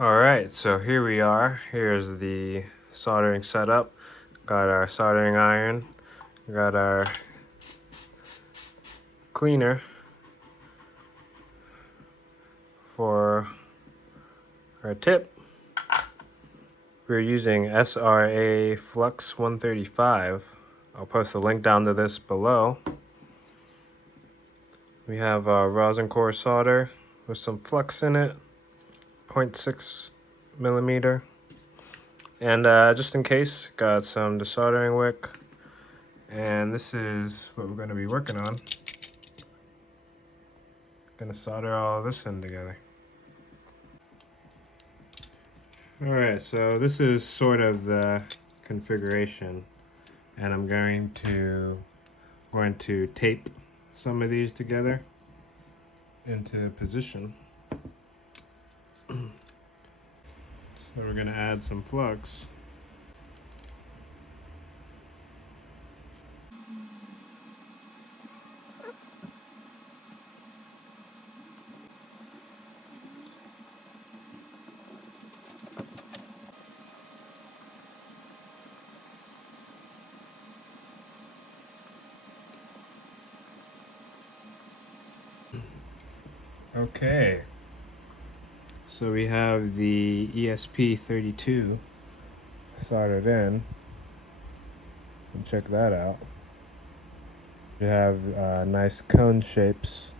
Alright, so here we are. Here's the soldering setup. Got our soldering iron, got our cleaner for our tip. We're using SRA Flux 135. I'll post a link down to this below. We have our rosin core solder with some flux in it, 0.6 millimeter. And just in case, got some desoldering wick. And this is what we're going to be working on. Gonna solder all this in together. Alright, so this is sort of the configuration. And I'm going to tape some of these together into position. So we're going to add some flux. Okay, so we have the ESP32 soldered in, and check that out. You have nice cone shapes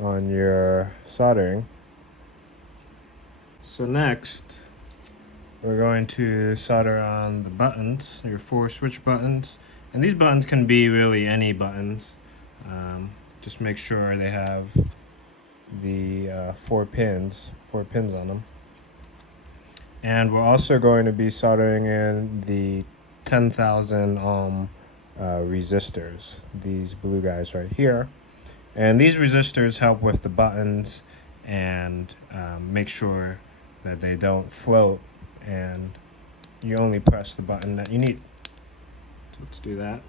on your soldering. So next, we're going to solder on the buttons, your 4 switch buttons, and these buttons can be really any buttons. Just make sure they have the 4 pins on them. And we're also going to be soldering in the 10,000 ohm resistors, these blue guys right here. And these resistors help with the buttons and make sure that they don't float and you only press the button that you need. So let's do that.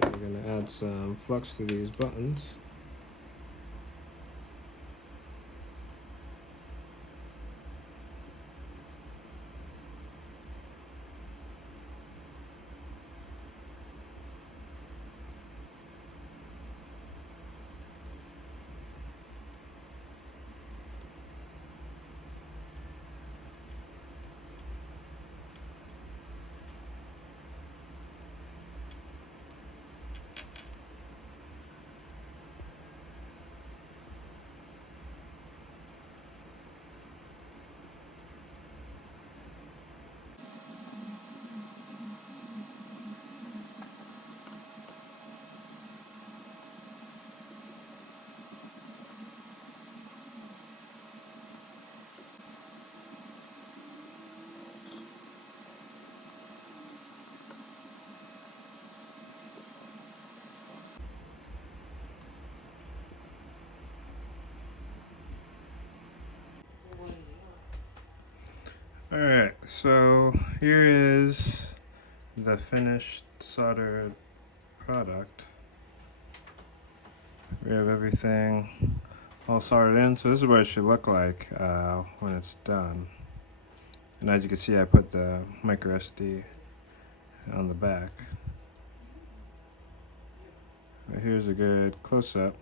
We're going to add some flux to these buttons. Alright, so here is the finished soldered product. We have everything all soldered in, so this is what it should look like when it's done. And as you can see, I put the MicroSD on the back. Here's a good close-up.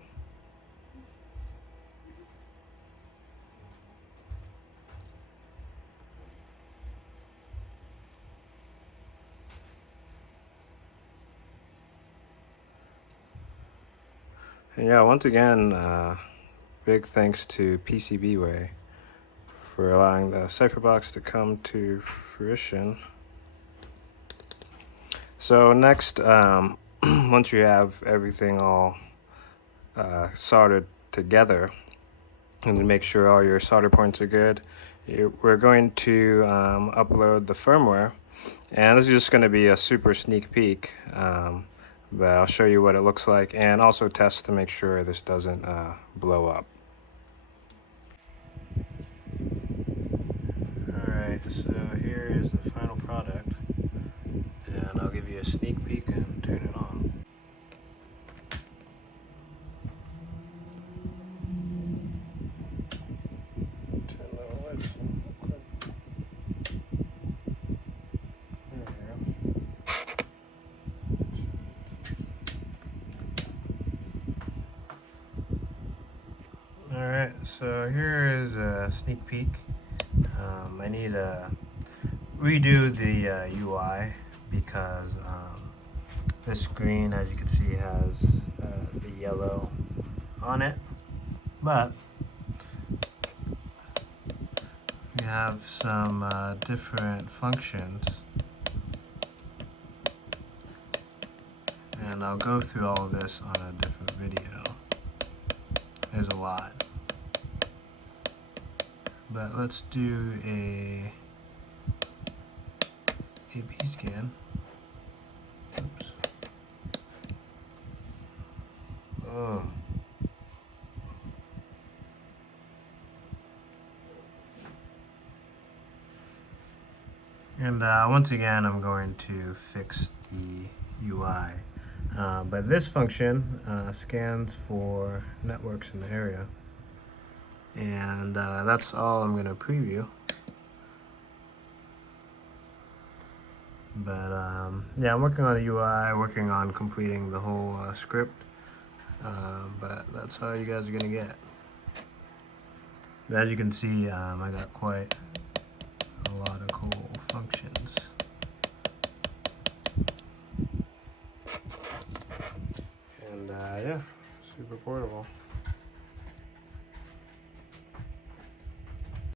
And yeah, once again, big thanks to PCBWay for allowing the cipher box to come to fruition. So next, once you have everything all soldered together, and make sure all your solder points are good, we're going to upload the firmware, and this is just going to be a super sneak peek, but I'll show you what it looks like and also test to make sure this doesn't blow up. Alright, so here is the final product, and I'll give you a sneak peek and turn it on. Turn that lights on real quick. There we go. Alright, so here is a sneak peek. I need to redo the UI because this screen, as you can see, has the yellow on it, but we have some different functions, and I'll go through all of this on a different video. There's a lot, but let's do a AP scan. Oops. Oh. And once again, I'm going to fix the UI. But this function scans for networks in the area. And that's all I'm going to preview. But yeah, I'm working on the UI, working on completing the whole script. But that's how you guys are going to get. As you can see, I got quite a lot of cool functions. And yeah, super portable.